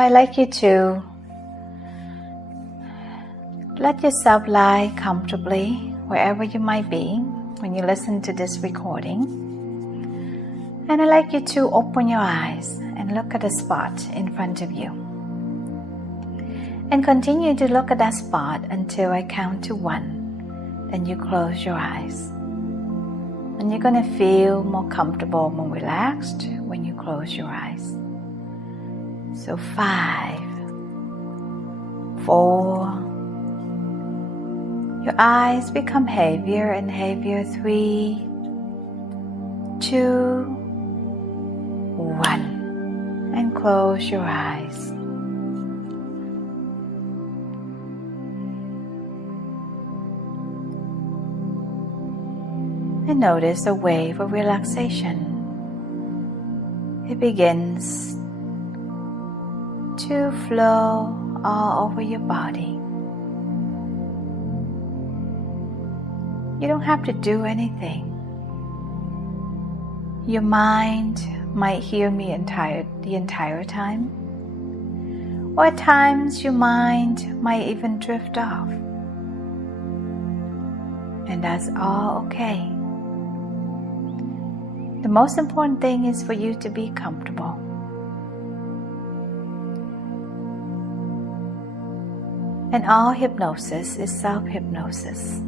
I'd like you to let yourself lie comfortably wherever you might be when you listen to this recording. And I'd like you to open your eyes and look at a spot in front of you. And continue to look at that spot until I count to 1. Then you close your eyes. And you're going to feel more comfortable, more relaxed when you close your eyes. So 5, 4, your eyes become heavier and heavier. 3, 2, 1, and close your eyes. And notice a wave of relaxation. It begins to flow all over your body. You don't have to do anything. Your mind might hear me the entire time, or at times your mind might even drift off. And that's all okay. The most important thing is for you to be comfortable. And all hypnosis is self-hypnosis.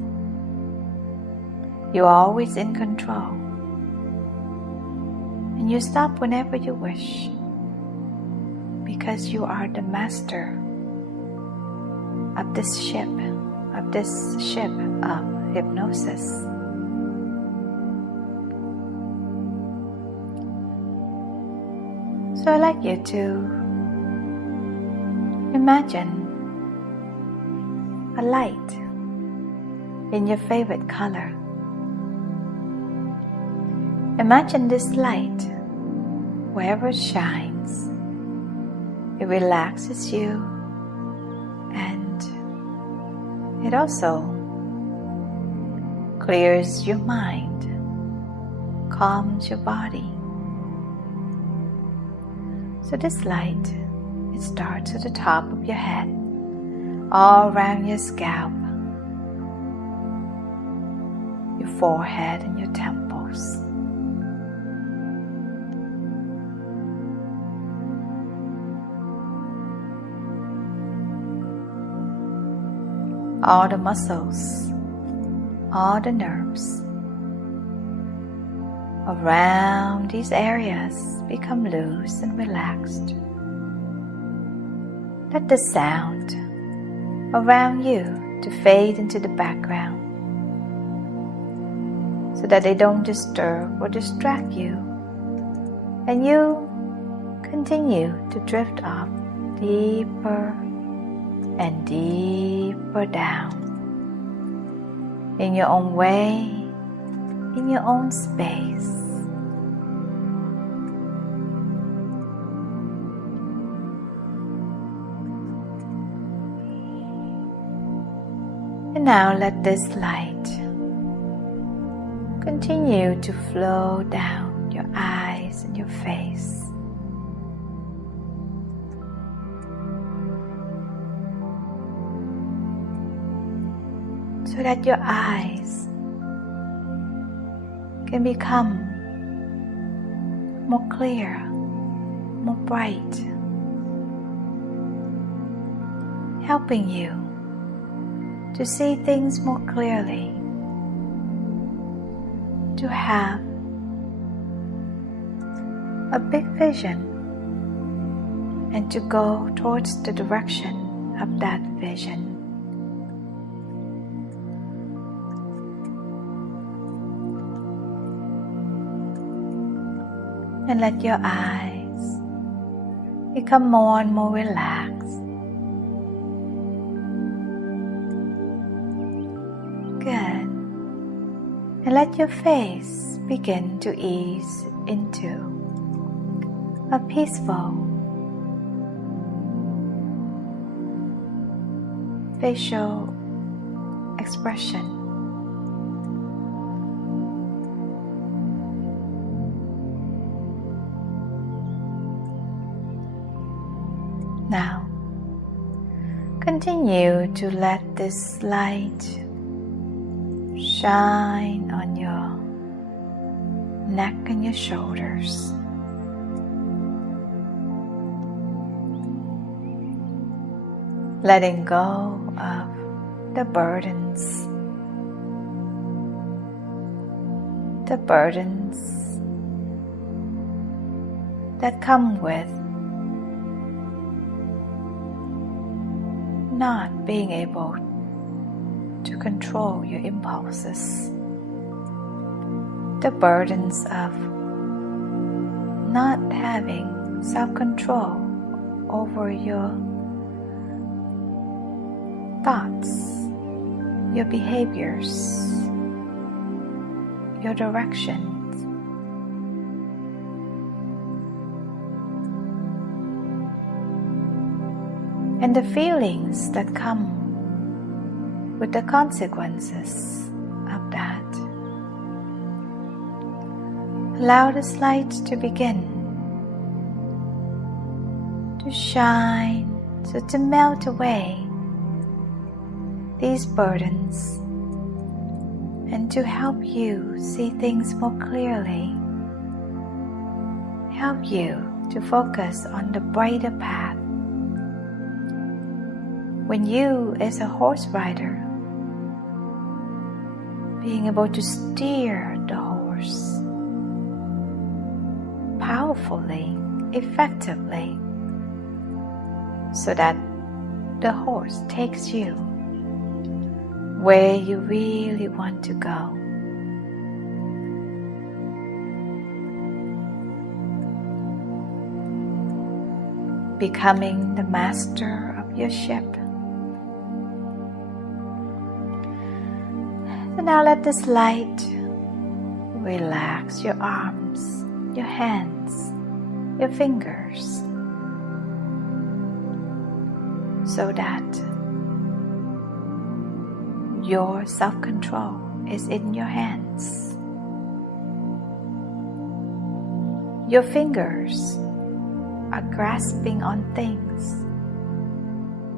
You're always in control. And you stop whenever you wish, because you are the master of this ship of hypnosis. So I'd like you to imagine a light in your favorite color. Imagine this light, wherever it shines, it relaxes you, and it also clears your mind, calms your body. So this light, it starts at the top of your head, all around your scalp, your forehead and your temples. All the muscles, all the nerves around these areas become loose and relaxed. Let the sound around you to fade into the background so that they don't disturb or distract you, and you continue to drift off deeper and deeper down in your own way, in your own space. And now let this light continue to flow down your eyes and your face. So that your eyes can become more clear, more bright, helping you to see things more clearly, to have a big vision, and to go towards the direction of that vision. And let your eyes become more and more relaxed. Good. And let your face begin to ease into a peaceful facial expression. Now, continue to let this light shine on your neck and your shoulders. Letting go of the burdens that come with not being able to control your impulses, the burdens of not having self-control over your thoughts, your behaviors, your directions. And the feelings that come with the consequences of that. Allow this light to begin to shine, so to melt away these burdens and to help you see things more clearly, help you to focus on the brighter path. When you, as a horse rider, being able to steer the horse powerfully, effectively, so that the horse takes you where you really want to go. Becoming the master of your ship. So now let this light relax your arms, your hands, your fingers, so that your self-control is in your hands. Your fingers are grasping on things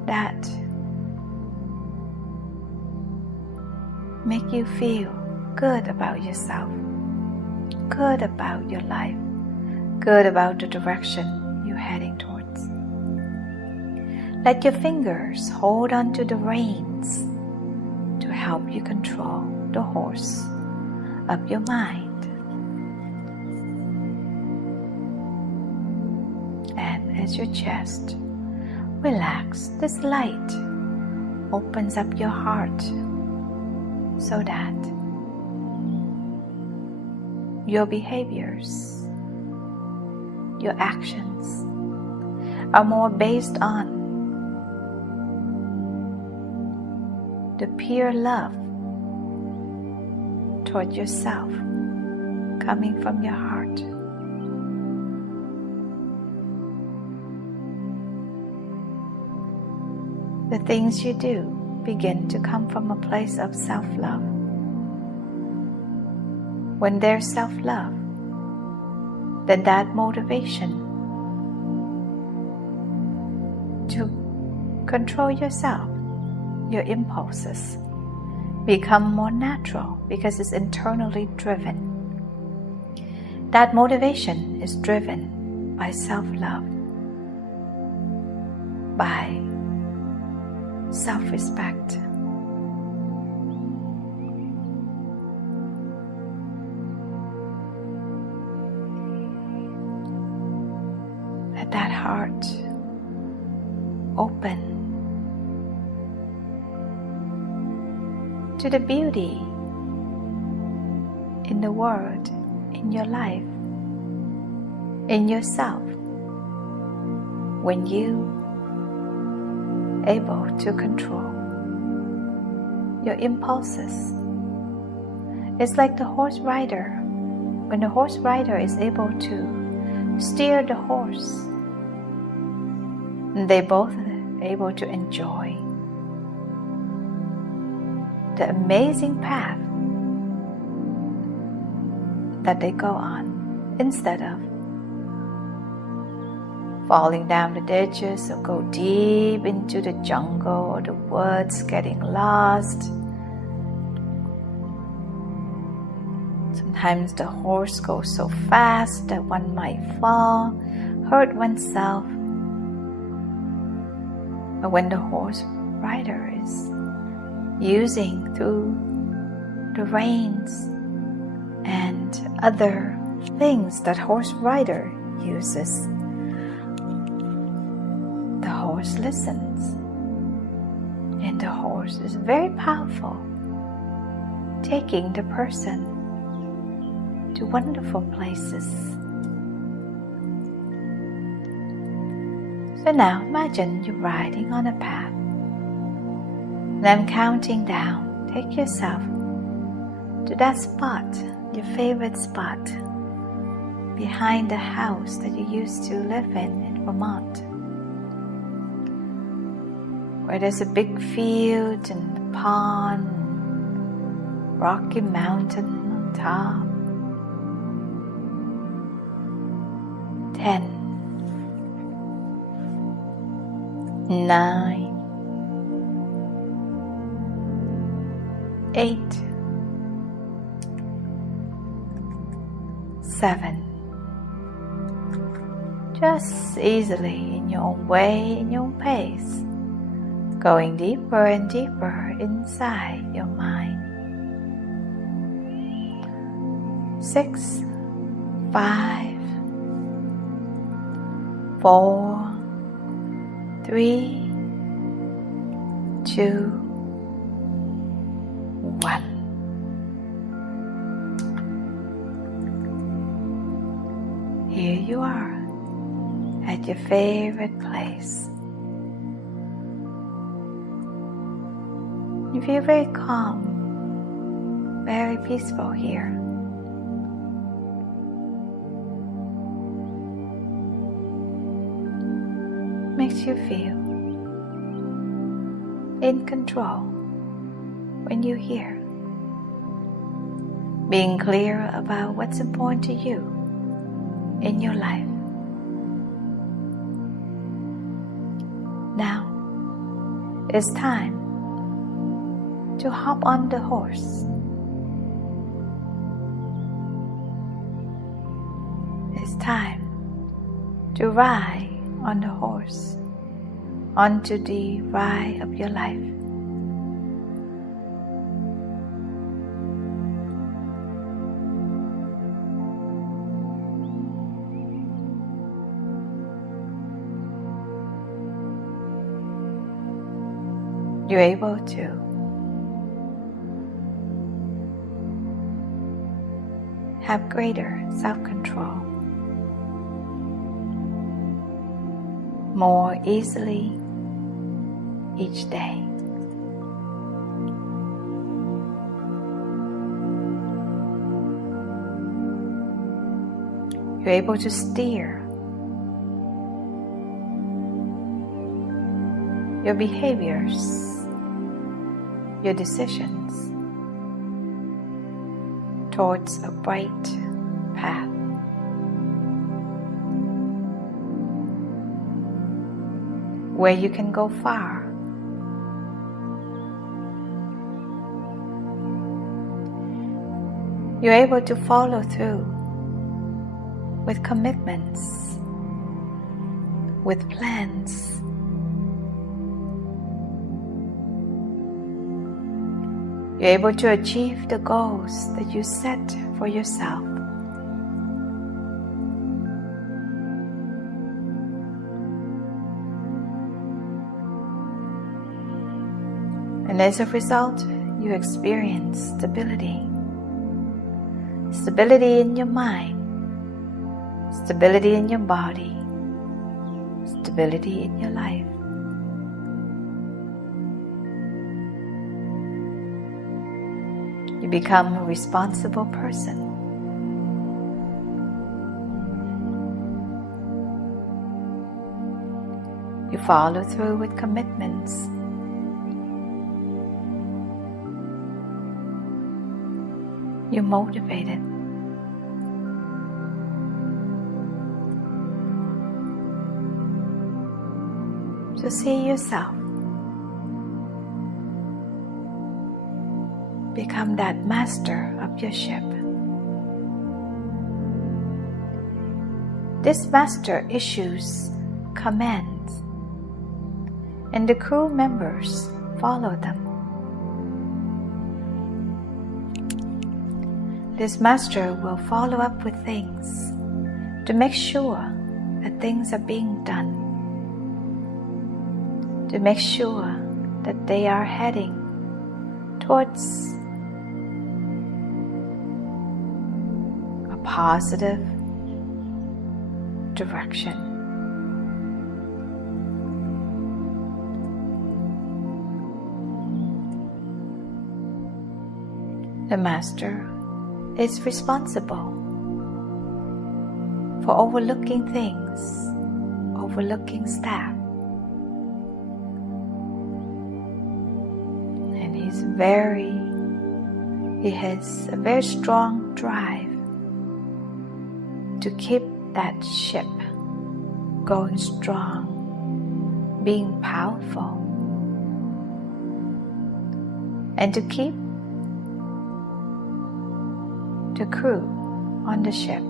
that make you feel good about yourself, good about your life, good about the direction you're heading towards. Let your fingers hold on to the reins to help you control the horse of your mind. And as your chest relax, this light opens up your heart so that your behaviors, your actions are more based on the pure love toward yourself coming from your heart. The things you do begin to come from a place of self-love. When there's self-love, then that motivation to control yourself, your impulses, become more natural because it's internally driven. That motivation is driven by self-love, by self-respect. Let that heart open to the beauty in the world, in your life, in yourself, when you able to control your impulses. It's like the horse rider. When the horse rider is able to steer the horse, they both are able to enjoy the amazing path that they go on, instead of falling down the ditches or go deep into the jungle or the woods, getting lost. Sometimes the horse goes so fast that one might fall, hurt oneself. But when the horse rider is using through the reins and other things that horse rider uses, the horse listens, and the horse is very powerful, taking the person to wonderful places. So now imagine you're riding on a path, and I'm counting down. Take yourself to that spot, your favorite spot, behind the house that you used to live in Vermont, where there's a big field and a pond, rocky mountain on top. 10, 9, 8, 7. Just easily, in your own way, in your own pace, going deeper and deeper inside your mind. 6, 5, 4, 3, 2, 1. Here you are at your favorite place. You feel very calm, very peaceful here. Makes you feel in control when you're here, being clear about what's important to you in your life. Now it's time to hop on the horse. It's time to ride on the horse onto the ride of your life. You're able to have greater self-control, more easily each day. You're able to steer your behaviors, your decisions towards a bright path. Where you can go far. You're able to follow through with commitments, with plans. You're able to achieve the goals that you set for yourself. And as a result, you experience stability. Stability in your mind, stability in your body, stability in your life. You become a responsible person. You follow through with commitments. You're motivated. to see yourself become that master of your ship. This master issues commands, and the crew members follow them. This master will follow up with things to make sure that things are being done, to make sure that they are heading towards a positive direction. The master is responsible for overlooking things, overlooking staff. And he has a very strong drive to keep that ship going strong, being powerful, and to keep the crew on the ship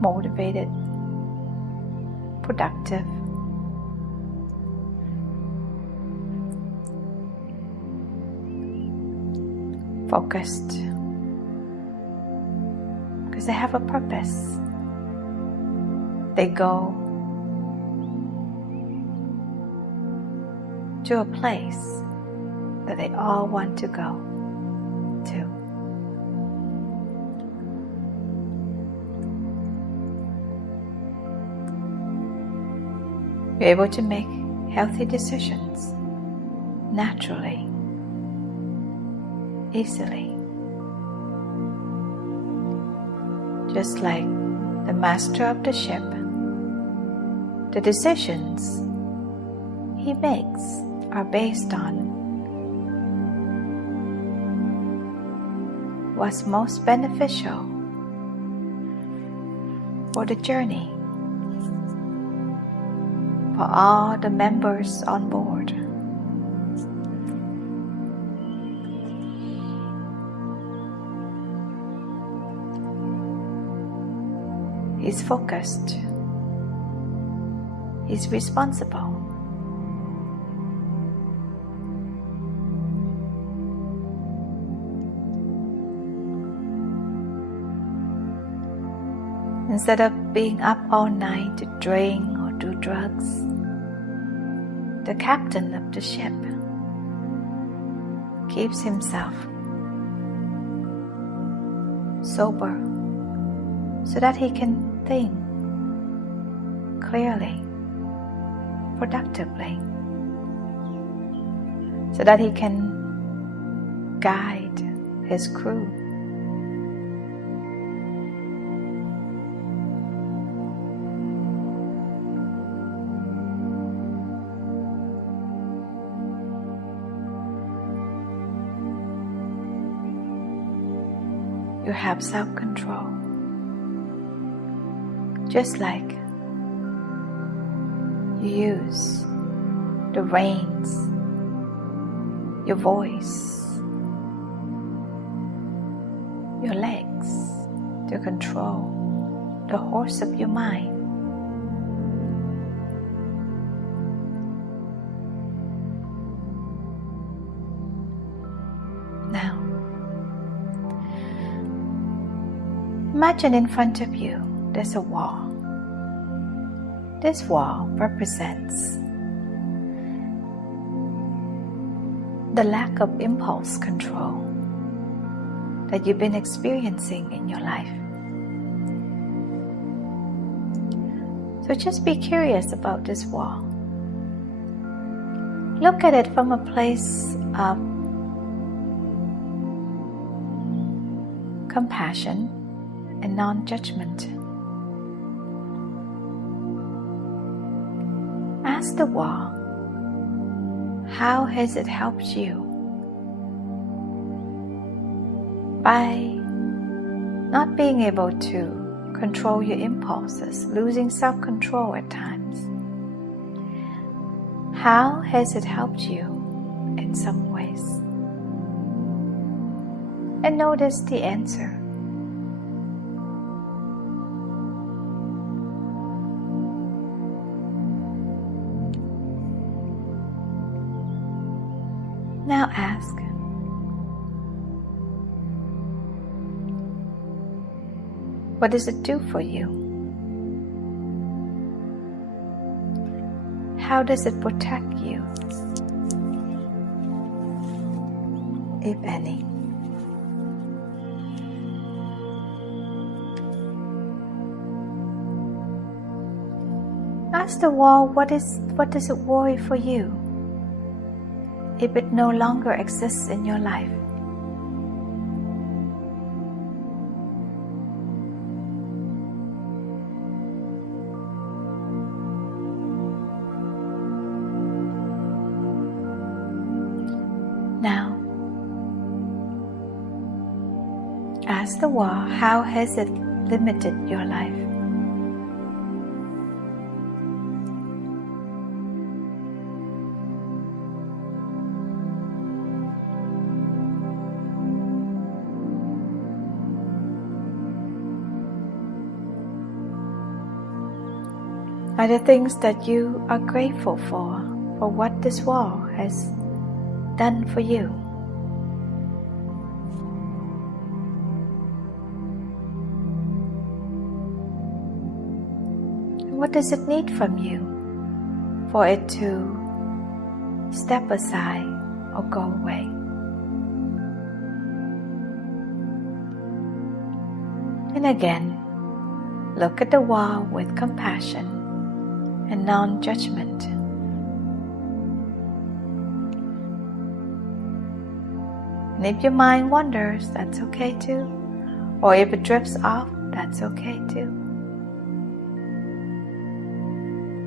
motivated, productive, focused, because they have a purpose. They go to a place that they all want to go to. You're able to make healthy decisions naturally, easily. Just like the master of the ship, the decisions he makes are based on what's most beneficial for the journey, for all the members on board. He's focused. He's responsible. Instead of being up all night to drink or do drugs, the captain of the ship keeps himself sober so that he can think clearly, productively, so that he can guide his crew. You have self-control, just like you use the reins, your voice, your legs to control the horse of your mind. Now, imagine in front of you there's a wall. This wall represents the lack of impulse control that you've been experiencing in your life. So just be curious about this wall. Look at it from a place of compassion and non-judgment. Ask the wall, how has it helped you? By not being able to control your impulses, losing self-control at times. How has it helped you in some ways? And notice the answer. Now ask, what does it do for you? How does it protect you, if any? Ask the wall, what does it worry for you if it no longer exists in your life? Now, ask the wall, how has it limited your life? Are there things that you are grateful for what this wall has done for you? What does it need from you for it to step aside or go away? And again, look at the wall with compassion and non-judgment. And if your mind wanders, that's okay too. Or if it drifts off, that's okay too.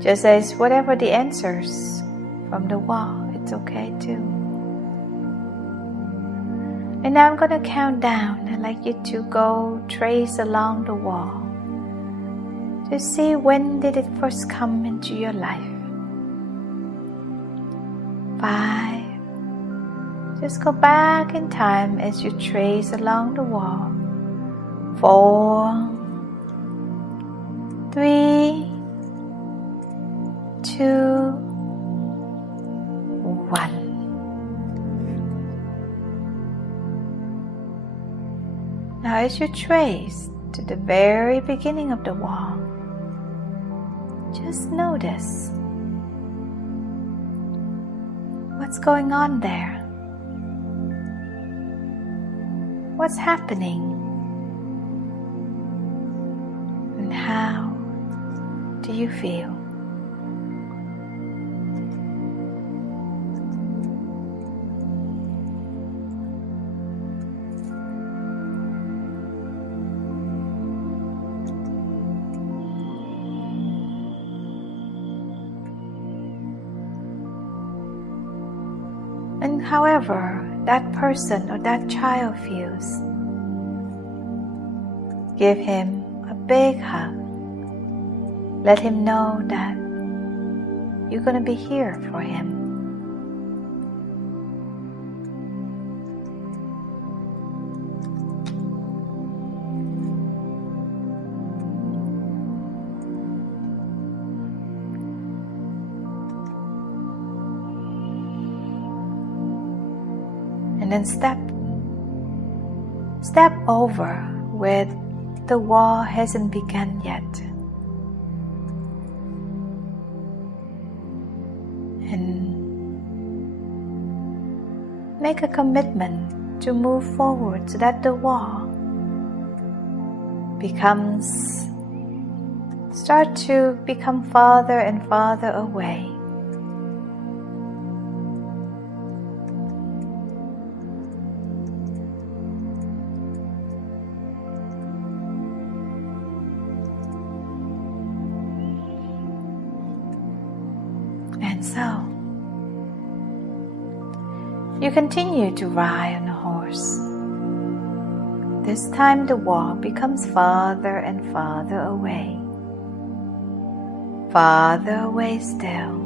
Just as whatever the answers from the wall, it's okay too. And now I'm going to count down. I'd like you to go trace along the wall to see when did it first come into your life. 5. Just go back in time as you trace along the wall. 4, 3, 2, 1. Now as you trace to the very beginning of the wall, just notice what's going on there. What's happening? And how do you feel? And however that person or that child feels, give him a big hug. Let him know that you're going to be here for him. And then step over where the wall hasn't begun yet. And make a commitment to move forward so that the wall start to become farther and farther away. And so, you continue to ride on a horse. This time the wall becomes farther and farther away. Farther away still.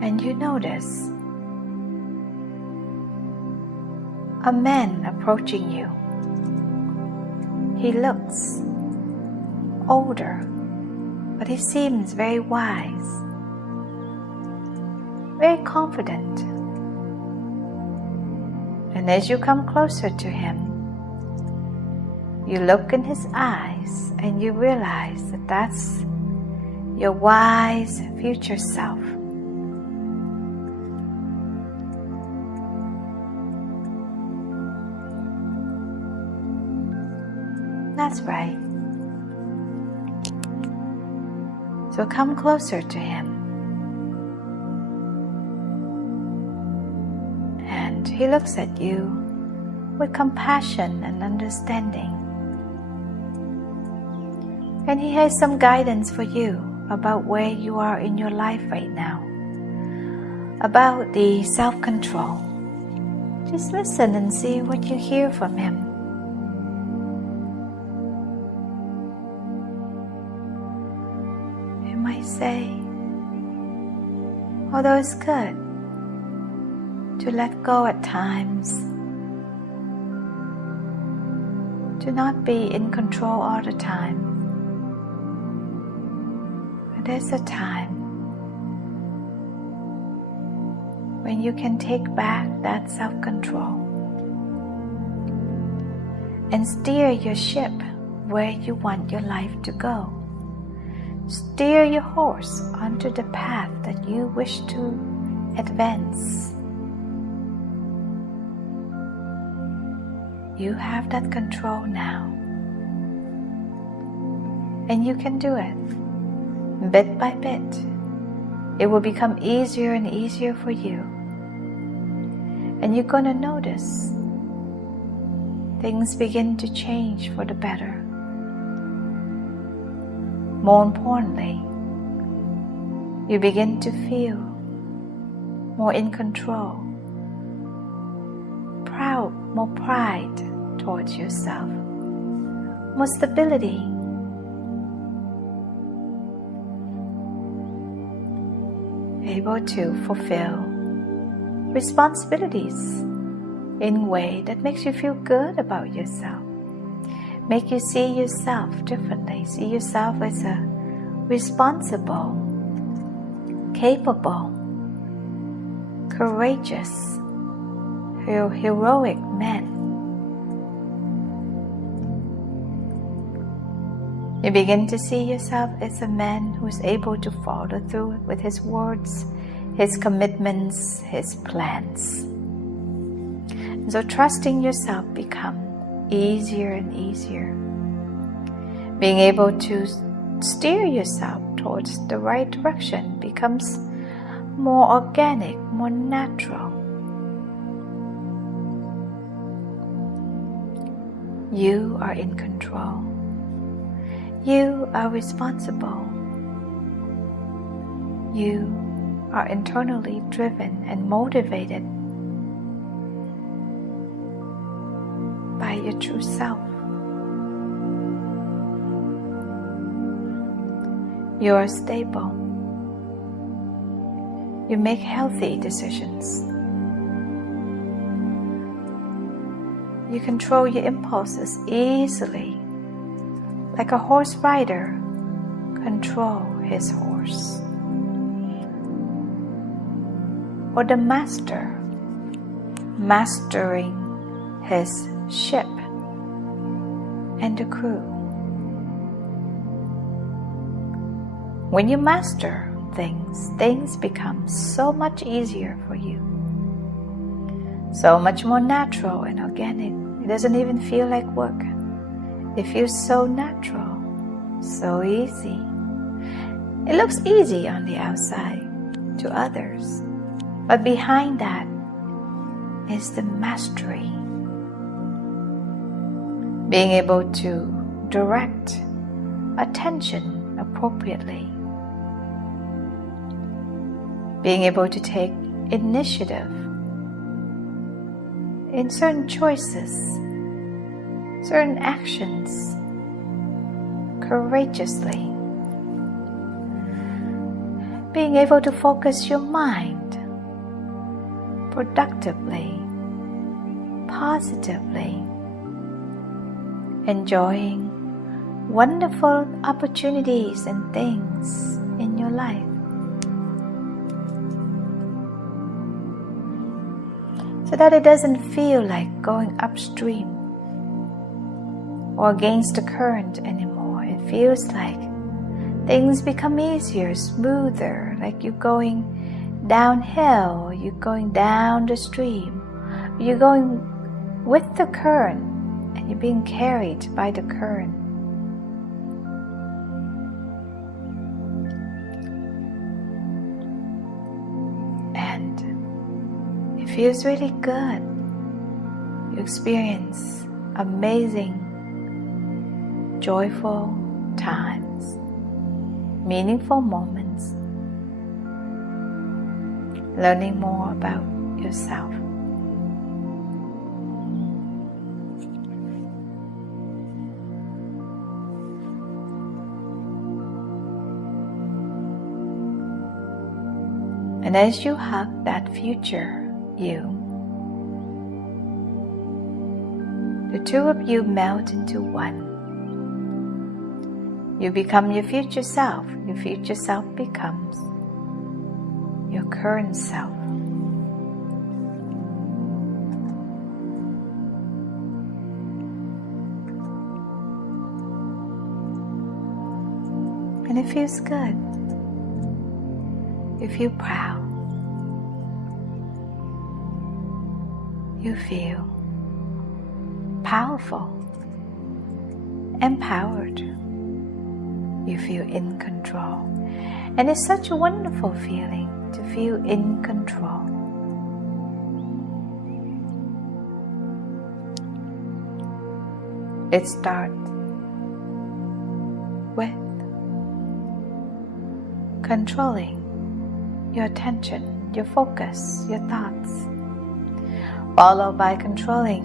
And you notice a man approaching you. He looks older, but he seems very wise, very confident. And as you come closer to him, you look in his eyes and you realize that that's your wise future self. That's right. So come closer to him. And he looks at you with compassion and understanding. And he has some guidance for you about where you are in your life right now, about the self-control. Just listen and see what you hear from him. You might say, although it's good to let go at times, to not be in control all the time, but there's a time when you can take back that self-control and steer your ship where you want your life to go. Steer your horse onto the path that you wish to advance. You have that control now, and you can do it bit by bit. It will become easier and easier for you, and you're going to notice things begin to change for the better. More importantly, you begin to feel more in control, more pride towards yourself, more stability. Able to fulfill responsibilities in a way that makes you feel good about yourself. Make you see yourself differently. See yourself as a responsible, capable, courageous, heroic man. You begin to see yourself as a man who is able to follow through with his words, his commitments, his plans. And so trusting yourself becomes easier and easier. Being able to steer yourself towards the right direction becomes more organic, more natural. You are in control. You are responsible. You are internally driven and motivated by your true self. You are stable. You make healthy decisions. You control your impulses easily, like a horse rider control his horse, or the master mastering his ship and the crew. When you master things become so much easier for you, so much more natural and organic. It doesn't even feel like work. It feels so natural, so easy. It looks easy on the outside to others, but behind that is the mastery. Being able to direct attention appropriately. Being able to take initiative in certain choices, certain actions, courageously. Being able to focus your mind productively, positively, enjoying wonderful opportunities and things in your life. So that it doesn't feel like going upstream or against the current anymore. It feels like things become easier, smoother, like you're going downhill, or you're going down the stream, or you're going with the current and you're being carried by the current. And it feels really good. You experience amazing, joyful times, meaningful moments, learning more about yourself. And as you hug that future you, the two of you melt into one. You become your future self. Your future self becomes your current self. And it feels good. You feel proud. You feel powerful, empowered. You feel in control. And it's such a wonderful feeling to feel in control. It starts with controlling your attention, your focus, your thoughts, followed by controlling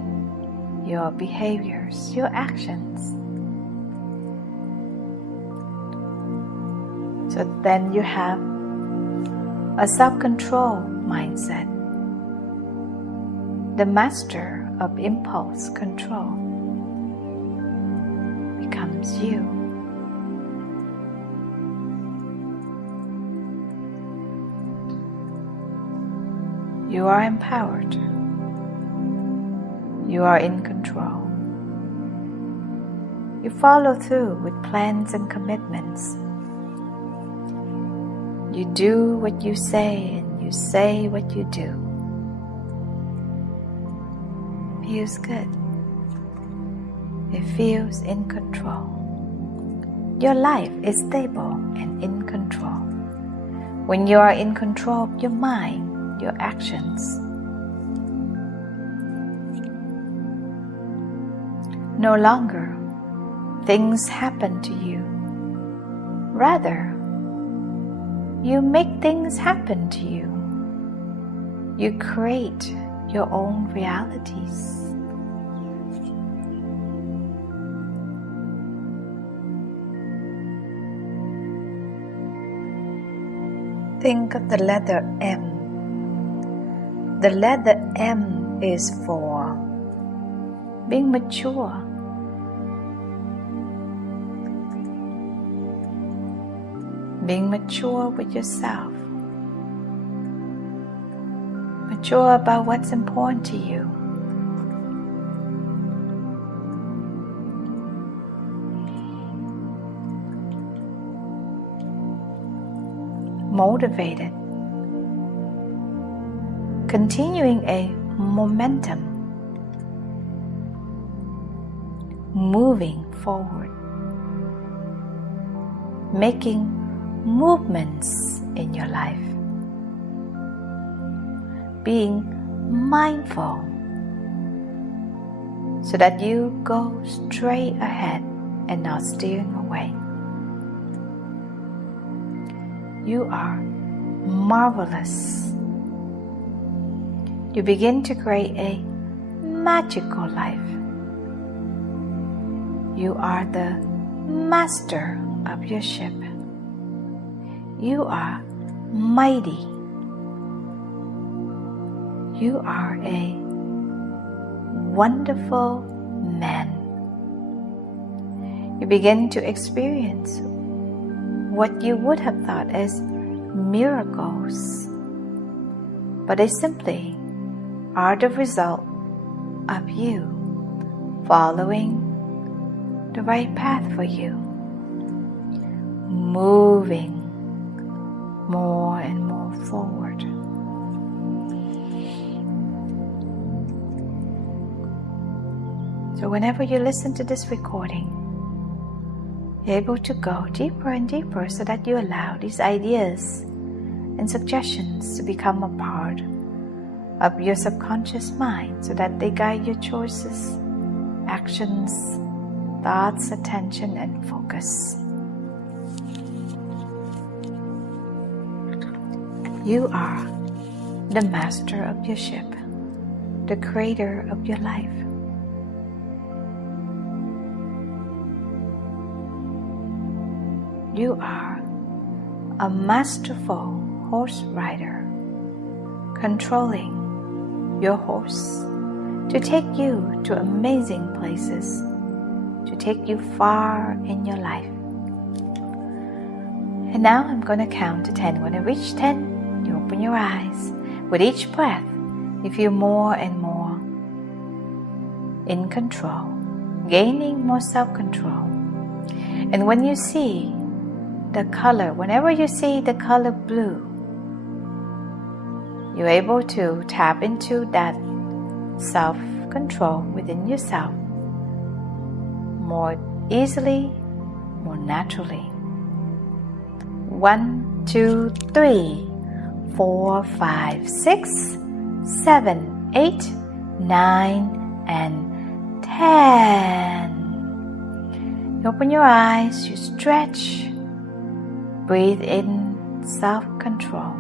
your behaviors, your actions. So then you have a self-control mindset, the master of impulse control becomes you. You are empowered. You are in control. You follow through with plans and commitments. You do what you say and you say what you do. Feels good. It feels in control. Your life is stable and in control. When you are in control of your mind, your actions, no longer things happen to you. Rather, you make things happen to you. You create your own realities. Think of the letter M. The letter M is for being mature. Being mature with yourself. Mature about what's important to you. Motivated. Continuing a momentum. Moving forward. Making movements in your life. Being mindful so that you go straight ahead and not steering away. You are marvelous. You begin to create a magical life. You are the master of your ship. You are mighty. You are a wonderful man. You begin to experience what you would have thought as miracles, but they simply are the result of you following the right path for you, moving more and more forward. So whenever you listen to this recording, you're able to go deeper and deeper so that you allow these ideas and suggestions to become a part of your subconscious mind so that they guide your choices, actions, thoughts, attention, and focus. You are the master of your ship, the creator of your life. You are a masterful horse rider, controlling your horse to take you to amazing places, to take you far in your life. And now I'm going to count to 10. When I reach 10, you open your eyes. With each breath, you feel more and more in control, gaining more self-control. And when you see the color, whenever you see the color blue, you're able to tap into that self-control within yourself more easily, more naturally. 1, 2, 3, 4, 5, 6, 7, 8, 9, and 10. You open your eyes, you stretch, breathe in self-control.